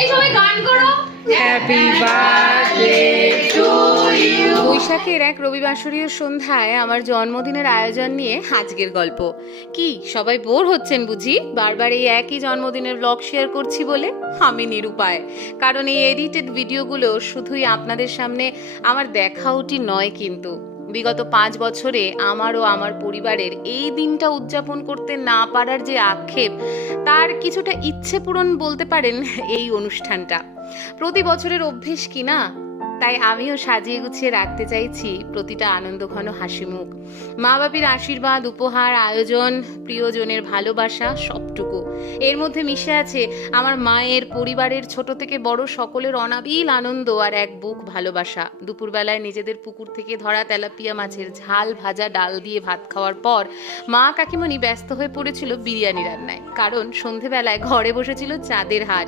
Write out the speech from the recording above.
এই সবাই গান করো। Happy birthday to you. বৈশাখের এক রবিবাসরীয় সন্ধ্যায় আমার জন্মদিনের আয়োজন নিয়ে আজকের গল্প। কি সবাই বোর হচ্ছেন বুঝি বারবার এই একই জন্মদিনের ব্লগ শেয়ার করছি বলে? আমি নিরুপায়, কারণ এই এডিটেড ভিডিওগুলো শুধুই আপনাদের সামনে আমার দেখাওটি নয়, কিন্তু বিগত 5 বছরে আমার ও আমার পরিবারের এই দিনটা উদযাপন করতে না পারার যে আক্ষেপ, তার কিছুটা ইচ্ছে পূরণ বলতে পারেন এই অনুষ্ঠানটা। প্রতি বছরের অভ্যেস কি না, তাই আমিও সাজিয়ে গুছিয়ে রাখতে চাইছি প্রতিটা আনন্দঘন হাসি মুখ, মা বাপির আশীর্বাদ, উপহার, আয়োজন, প্রিয়জনের ভালোবাসা, সবটুকু। এর মধ্যে মিশে আছে আমার মায়ের, পরিবারের ছোট থেকে বড় সকলের অনাবিল আনন্দ আর এক বুক ভালোবাসা। দুপুরবেলায় নিজেদের পুকুর থেকে ধরা তেলাপিয়া মাছের ঝাল ভাজা ডাল দিয়ে ভাত খাওয়ার পর মা কাকিমণি ব্যস্ত হয়ে পড়েছিল বিরিয়ানি রান্নায়, কারণ সন্ধেবেলায় ঘরে বসেছিল চাঁদের হাট।